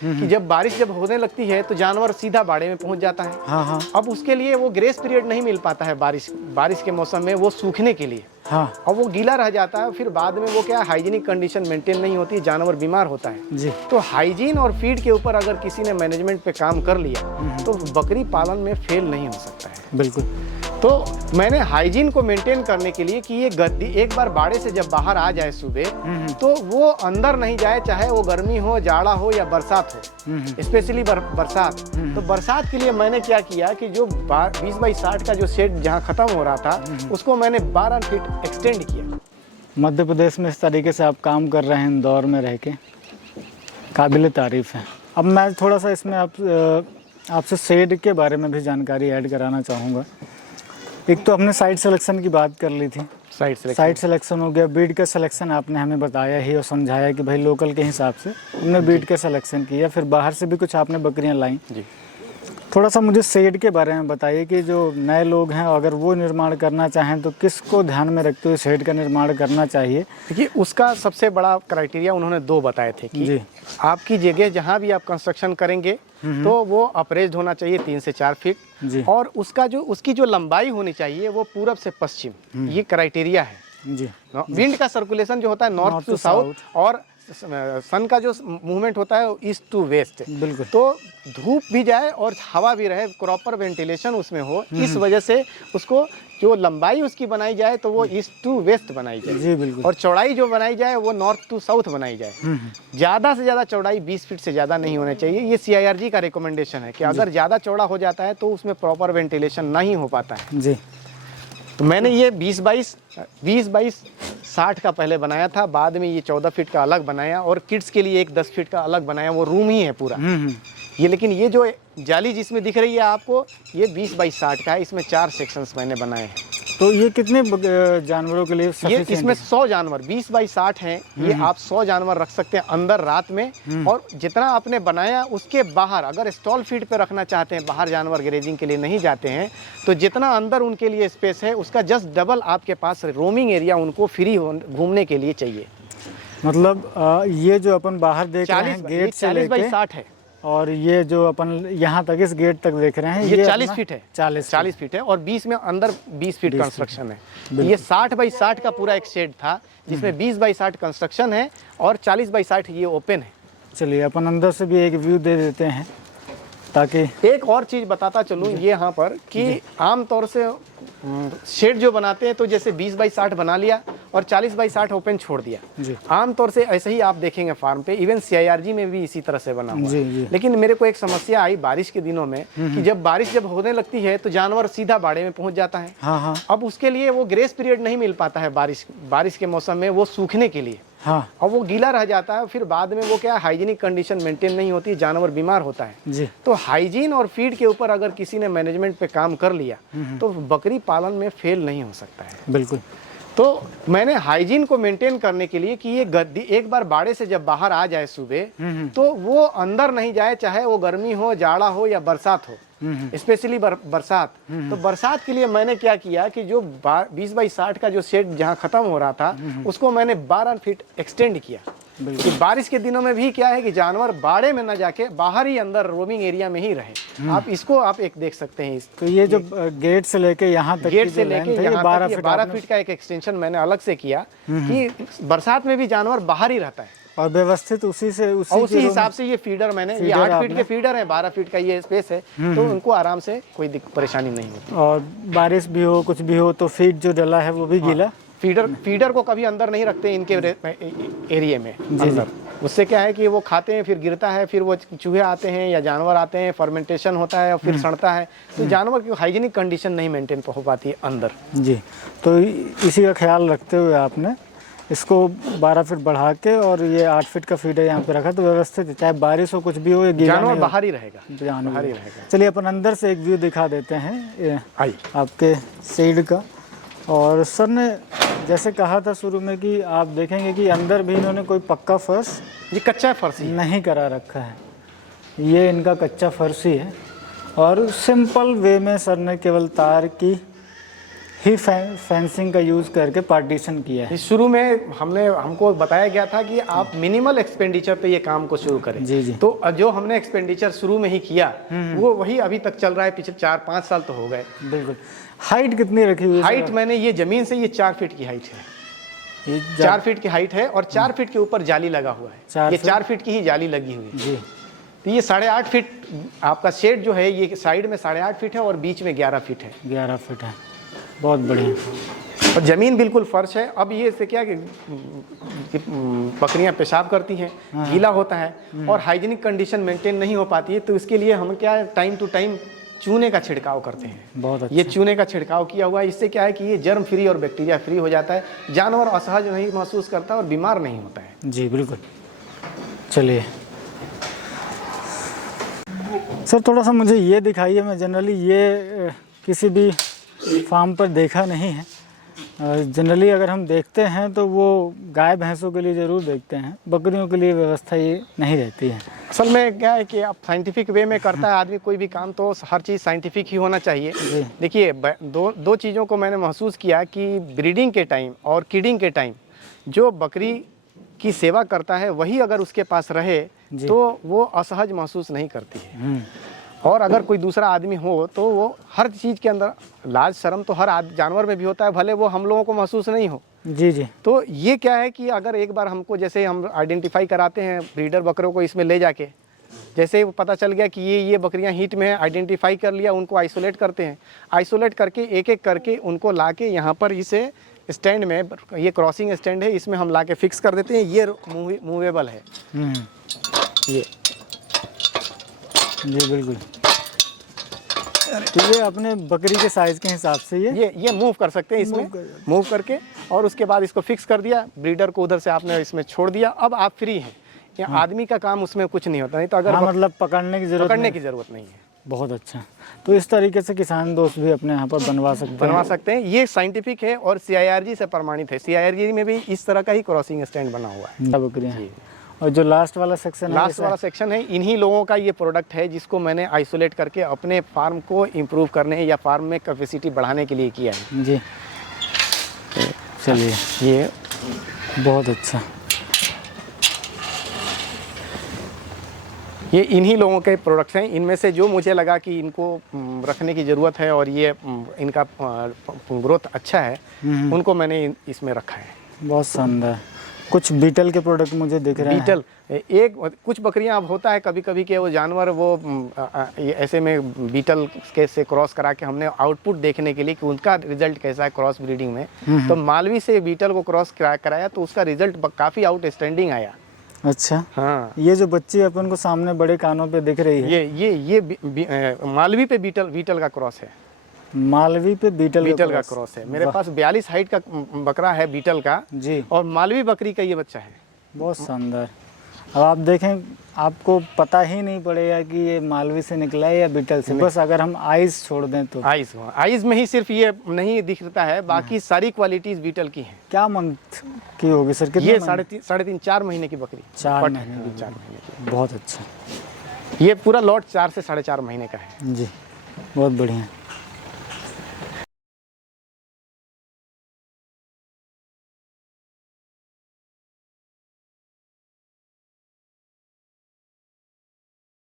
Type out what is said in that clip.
कि जब बारिश होने लगती है तो जानवर सीधा बाड़े में पहुंच जाता है। हाँ हाँ अब उसके लिए वो ग्रेस पीरियड नहीं मिल पाता है बारिश के मौसम में वो सूखने के लिए। हाँ अब वो गीला रह जाता है, फिर बाद में वो क्या हाइजीनिक कंडीशन मेंटेन नहीं होती, जानवर बीमार होता है जी। तो हाइजीन और फीड के ऊपर अगर किसी ने मैनेजमेंट पे काम कर लिया तो बकरी पालन में फेल नहीं हो सकता है। बिल्कुल। तो मैंने हाइजीन को मेंटेन करने के लिए कि ये गद्दी एक बार बाड़े से जब बाहर आ जाए सुबह तो वो अंदर नहीं जाए, चाहे वो गर्मी हो, जाड़ा हो या बरसात हो, स्पेशली बरसात। तो बरसात के लिए मैंने क्या किया कि जो 20 बाई 60 का जो शेड जहाँ खत्म हो रहा था उसको मैंने 12 फीट एक्सटेंड किया। मध्य प्रदेश में इस तरीके से आप काम कर रहे हैं इंदौर में रह के, काबिल तारीफ़ है। अब मैं थोड़ा सा इसमें आपसे शेड के बारे में भी जानकारी ऐड कराना चाहूँगा। एक तो हमने साइट सिलेक्शन की बात कर ली थी, साइट सिलेक्शन हो गया, बीड का सिलेक्शन आपने हमें बताया ही और समझाया कि भाई लोकल के हिसाब से हमने बीड का सिलेक्शन किया, फिर बाहर से भी कुछ आपने बकरियां लाई जी। थोड़ा सा मुझे शेड के बारे में बताइए कि जो नए लोग हैं अगर वो निर्माण करना चाहें तो किसको ध्यान में रखते हुए शेड का निर्माण करना चाहिए? देखिए उसका सबसे बड़ा क्राइटेरिया उन्होंने 2 बताए थे कि जी। आपकी जगह जहाँ भी आप कंस्ट्रक्शन करेंगे तो वो अप्रेज्ड होना चाहिए 3 से 4 फीट जी। और उसकी जो लंबाई होनी चाहिए वो पूरब से पश्चिम, ये क्राइटेरिया है जी। विंड का सर्कुलेशन जो होता है नॉर्थ टू साउथ और सन का जो मूवमेंट होता है ईस्ट टू वेस्ट, बिल्कुल। तो धूप भी जाए और हवा भी रहे, प्रॉपर वेंटिलेशन उसमें हो, इस वजह से उसको जो लंबाई उसकी बनाई जाए तो वो ईस्ट टू वेस्ट बनाई जाए जी, बिल्कुल। और चौड़ाई जो बनाई जाए वो नॉर्थ टू साउथ बनाई जाए। ज़्यादा से ज़्यादा चौड़ाई 20 फीट से ज़्यादा नहीं होना चाहिए। ये CIRG का रिकमेंडेशन है कि अगर ज़्यादा चौड़ा हो जाता है तो उसमें प्रॉपर वेंटिलेशन नहीं हो पाता है जी। तो मैंने ये 20 बाई 60 का पहले बनाया था, बाद में ये 14 फीट का अलग बनाया और किड्स के लिए एक 10 फीट का अलग बनाया, वो रूम ही है पूरा ये। लेकिन ये जो जाली जिसमें दिख रही है आपको ये 20 बाई 60 का है, इसमें 4 सेक्शंस मैंने बनाए हैं। तो ये कितने जानवरों के लिए? ये इसमें 100 जानवर 20 बाई 60 हैं, ये आप 100 जानवर रख सकते हैं अंदर रात में। और जितना आपने बनाया उसके बाहर अगर स्टॉल फीड पे रखना चाहते हैं, बाहर जानवर ग्रेजिंग के लिए नहीं जाते हैं, तो जितना अंदर उनके लिए स्पेस है उसका जस्ट डबल आपके पास रोमिंग एरिया उनको फ्री घूमने के लिए चाहिए। मतलब ये जो अपन बाहर देख रहे हैं गेट से 40 बाई 60 है और ये जो अपन यहाँ तक इस गेट तक देख रहे हैं ये 40 फीट है, 40 फीट है और 20 में अंदर 20 फीट कंस्ट्रक्शन है। ये 60 बाई 60 का पूरा एक शेड था जिसमें 20 बाई 60 कंस्ट्रक्शन है और 40 बाई 60 ये ओपन है। चलिए अपन अंदर से भी एक व्यू दे देते हैं ताकि एक और चीज़ बताता चलूँ ये यहाँ पर कि आमतौर से शेड जो बनाते हैं तो जैसे 20 बाई 60 बना लिया और 40 बाई 60 ओपन छोड़ दिया। आमतौर से ऐसे ही आप देखेंगे फार्म पे, इवन CIRG में भी इसी तरह से बना हुआ है। लेकिन मेरे को एक समस्या आई बारिश के दिनों में कि जब बारिश होने लगती है तो जानवर सीधा बाड़े में पहुंच जाता है। हाँ। अब उसके लिए वो ग्रेस पीरियड नहीं मिल पाता है बारिश के मौसम में वो सूखने के लिए। हाँ। और वो गीला रह जाता है, फिर बाद में वो क्या हाइजीनिक कंडीशन मेंटेन नहीं होती, जानवर बीमार होता है जी। तो हाइजीन और फीड के ऊपर अगर किसी ने मैनेजमेंट पे काम कर लिया तो बकरी पालन में फेल नहीं हो सकता है। बिल्कुल। तो मैंने हाइजीन को मेंटेन करने के लिए कि ये गद्दी एक बार बाड़े से जब बाहर आ जाए सुबह तो वो अंदर नहीं जाए, चाहे वो गर्मी हो, जाड़ा हो या बरसात हो, स्पेशली बरसात। तो बरसात के लिए मैंने क्या किया कि जो 20 बाई 60 का जो शेड जहाँ खत्म हो रहा था उसको मैंने 12 फीट एक्सटेंड किया। कि बारिश के दिनों में भी क्या है कि जानवर बाड़े में न जाके बाहर ही अंदर रोमिंग एरिया में ही रहे। आप एक देख सकते हैं तो ये जो गेट से लेके यहाँ तक, गेट से लेके यहाँ 12 फीट का एक एक्सटेंशन मैंने अलग से किया कि बरसात में भी जानवर बाहर ही रहता है और व्यवस्थित उसी हिसाब से ये फीडर मैंने ये 8 फीट के फीडर है, 12 फीट का ये स्पेस है तो उनको आराम से कोई परेशानी नहीं होती। और बारिश भी हो कुछ भी हो तो फीड जो डला है वो भी गीला। फीडर को कभी अंदर नहीं रखते इनके एरिया में अंदर। उससे क्या है कि वो खाते हैं फिर गिरता है, फिर वो चूहे आते हैं या जानवर आते हैं, फर्मेंटेशन होता है और फिर सड़ता है, तो जानवर की हाइजीनिक कंडीशन नहीं मेंटेन हो पाती है अंदर जी। तो इसी का ख्याल रखते हुए आपने इसको 12 फीट बढ़ा के और ये 8 फीट का फीडर यहाँ पे रखा तो व्यवस्थित, चाहे बारिश हो कुछ भी हो, ये जानवर बाहर ही रहेगा। चलिए अपन अंदर से एक व्यू दिखा देते हैं आपके शेड का। और सर ने जैसे कहा था शुरू में कि आप देखेंगे कि अंदर भी इन्होंने कोई पक्का फर्श, ये कच्चा फर्श नहीं करा रखा है, ये इनका कच्चा फर्श ही है। और सिंपल वे में सर ने केवल तार की ही फेंसिंग का यूज़ करके पार्टीशन किया है। इस शुरू में हमको बताया गया था कि आप मिनिमल एक्सपेंडिचर पे ये काम को शुरू करें। जी जी। तो जो हमने एक्सपेंडिचर शुरू में ही किया वो वही अभी तक चल रहा है, पिछले 4-5 साल तो हो गए। बिल्कुल। हाइट कितनी रखी हुई है? हाइट मैंने ये जमीन से ये 4 फीट की हाइट है, ये 4 फीट की हाइट है और 4 फीट के ऊपर जाली लगा हुआ है। 4 ये 4 फीट की ही जाली लगी हुई है। जी। तो ये 8.5 फीट आपका शेड जो है, ये साइड में 8.5 फीट है और बीच में 11 फीट है। 11 फीट है, बहुत बढ़िया। और ज़मीन बिल्कुल फर्श है। अब ये से क्या कि बकरियां पेशाब करती हैं, गीला होता है और हाइजीनिक कंडीशन मेंटेन नहीं हो पाती है, तो इसके लिए हम क्या टाइम टू टाइम चूने का छिड़काव करते हैं। बहुत अच्छा। ये चूने का छिड़काव किया हुआ है, इससे क्या है कि ये जर्म फ्री और बैक्टीरिया फ्री हो जाता है, जानवर असहज नहीं महसूस करता और बीमार नहीं होता है। जी बिल्कुल। चलिए सर, थोड़ा सा मुझे ये दिखाइए। मैं जनरली ये किसी भी फार्म पर देखा नहीं है। जनरली अगर हम देखते हैं तो वो गाय भैंसों के लिए ज़रूर देखते हैं, बकरियों के लिए व्यवस्था ये नहीं रहती है। असल में क्या है कि अब साइंटिफिक वे में करता है आदमी कोई भी काम, तो हर चीज़ साइंटिफिक ही होना चाहिए। देखिए, दो चीज़ों को मैंने महसूस किया कि ब्रीडिंग के टाइम और किडिंग के टाइम जो बकरी की सेवा करता है वही अगर उसके पास रहे तो वो असहज महसूस नहीं करती है। और अगर कोई दूसरा आदमी हो तो वो हर चीज़ के अंदर लाज शर्म तो हर जानवर में भी होता है, भले वो हम लोगों को महसूस नहीं हो। जी जी। तो ये क्या है कि अगर एक बार हमको, जैसे हम आइडेंटिफाई कराते हैं ब्रीडर बकरों को इसमें ले जाके, जैसे पता चल गया कि ये बकरियां हीट में है, आइडेंटिफाई कर लिया, उनको आइसोलेट करते हैं। आइसोलेट करके एक एक करके उनको ला के यहाँ पर इसे स्टैंड में, ये क्रॉसिंग स्टैंड है, इसमें हम ला के फिक्स कर देते हैं। ये मूवेबल है ये। जी बिल्कुल। तो ये अपने बकरी के साइज़ के हिसाब से ये मूव कर सकते हैं, इसमें मूव करके, और उसके बाद इसको फिक्स कर दिया, ब्रीडर को उधर से आपने इसमें छोड़ दिया, अब आप फ्री हैं। यहाँ आदमी का काम उसमें कुछ नहीं होता। नहीं तो अगर मतलब पकड़ने की ज़रूरत नहीं है। बहुत अच्छा। तो इस तरीके से किसान दोस्त भी अपने यहाँ पर बनवा सकते हैं। ये साइंटिफिक है और CIRG से प्रमाणित है। CIRG में भी इस तरह का ही क्रॉसिंग स्टैंड बना हुआ है। बकरियाँ। और जो लास्ट वाला सेक्शन है, इन्हीं लोगों का ये प्रोडक्ट है जिसको मैंने आइसोलेट करके अपने फार्म को इम्प्रूव करने या फार्म में कैपेसिटी बढ़ाने के लिए किया है। जी चलिए, ये बहुत अच्छा। ये इन्हीं लोगों के प्रोडक्ट्स हैं। इनमें से जो मुझे लगा कि इनको रखने की ज़रूरत है और ये इनका ग्रोथ अच्छा है, उनको मैंने इसमें रखा है। बहुत शानदार। कुछ बीटल के प्रोडक्ट मुझे दिख रहे हैं। बीटल कुछ बकरियां, अब होता है कभी कभी कि वो जानवर वो ऐसे में बीटल के से क्रॉस करा के हमने आउटपुट देखने के लिए कि उनका रिजल्ट कैसा है क्रॉस ब्रीडिंग में, तो मालवी से बीटल को क्रॉस कराया तो उसका रिजल्ट काफ़ी आउटस्टैंडिंग आया। अच्छा। हाँ, ये जो बच्ची अपन को सामने बड़े कानों पे दिख रही है, ये मालवी पे बीटल का क्रॉस है। मालवी पे बीटल का क्रॉस है। मेरे पास 42 हाइट का बकरा है बीटल का जी, और मालवी बकरी का ये बच्चा है। बहुत शानदार। अब आप देखें, आपको पता ही नहीं पड़ेगा कि ये मालवी से निकला है या बीटल से। बस अगर हम आइज छोड़ दें तो आइज में ही सिर्फ ये नहीं दिखता है, बाकी सारी क्वालिटीज बीटल की हैं। क्या मंथ की होगी सर? कितने? ये 3.5-4 महीने की बकरी। 4 महीने की। बहुत अच्छा। ये पूरा लॉट 4 से 4.5 महीने का है। जी बहुत बढ़िया।